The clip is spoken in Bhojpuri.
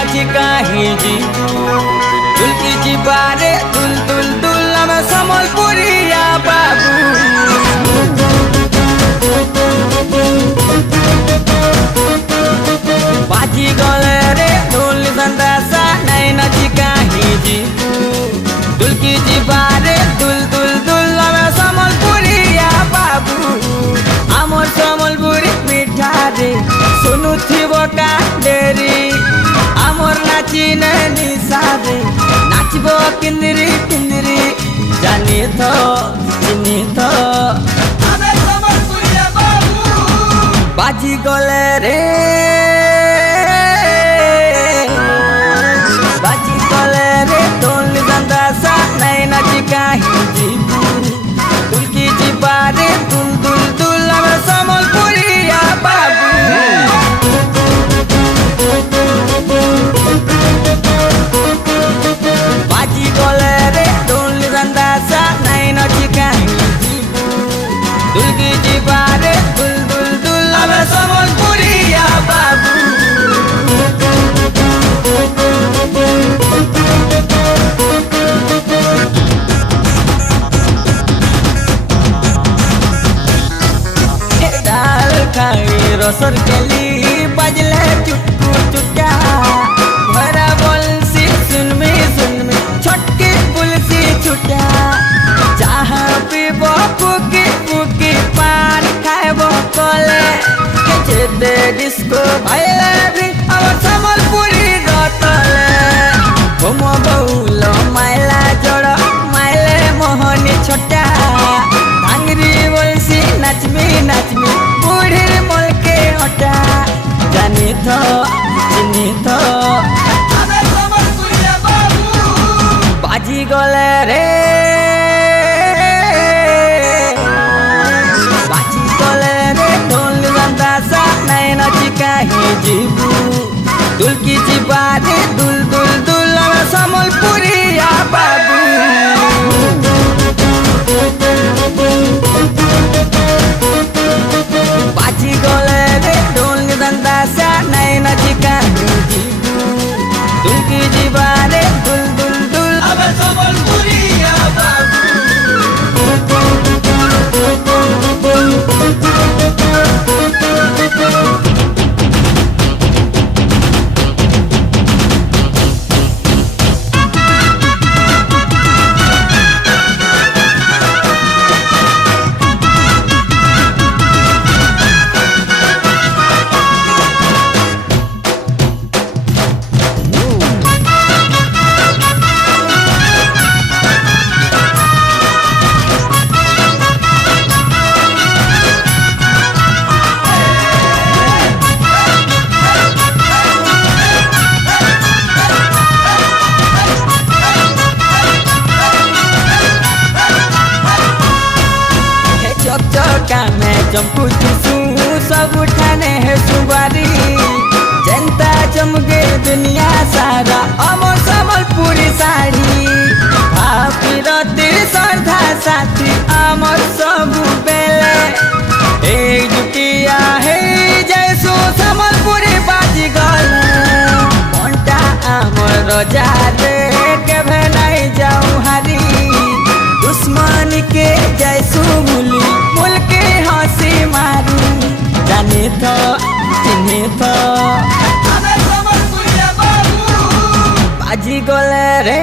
नची कहीं जी दुल की जी बारे दुल दुल दुल में समलपुरिया बाबू बाजी गले रे ढोल संदासा नहीं नची कहीं जी दुल की जी बारे दुल दुल दुल में समलपुरिया बाबू आमर समलपुरी मिठा रे सुनु थी बोका डेरी आमर नाची निशा रे नाचबो किंदरी किंदरी जानी तो चिनी तो बाजी गले रे बाजी गले रे ढोल संदासा नहीं नाची कहीं जी दुल की जी बारे दुल दुल दुल में समलपुरिया बाबू बाजी गले रे ढोल संदासा नहीं नची कहीं दुल की जी बारे दुल दुल दुल में समलपुरिया बाबू दाल खाई रसर केली बजले चुटकू चुटा भरा बोलसी सुनमी छटके पुलसी छुटा चाह पीबो फुकी फुकी पान खाएबो कले के दे डिस्को भाईले भी और समलपुरी रतले घुमो बहुलो माइला जोड़ो माइले मोहनी छोटा भांगरी बोलसी नाचमी बूढ़ी मोल के हटा जानी तो चिनी तो बाजी गले रे बाजी गले रे ढोल संदासा नहीं नची कहीं जीबू दुल की जीबारे दुल दुल दुल में समलपुरिया बाबू बाजी गले रे ढोल संदासा नहीं नची कहीं जीबू दुल की जीबारे दुल दुल दुल अब समलपुरिया बाबू चमकू चुसू सब उठाने है सुबारी जनता चमके दुनिया सारा अमर समलपुरी साड़ी भापीरती श्रद्धा साथी अमर सब बेले एक जुटिया है जैसो समलपुरी बाजी गल घंटा अमर रजा रे के नहीं जाऊं हारी दुश्मन के जैसो मुली मुल के हंसी मारी जाने तो चिन्हे तो बाजी गले रे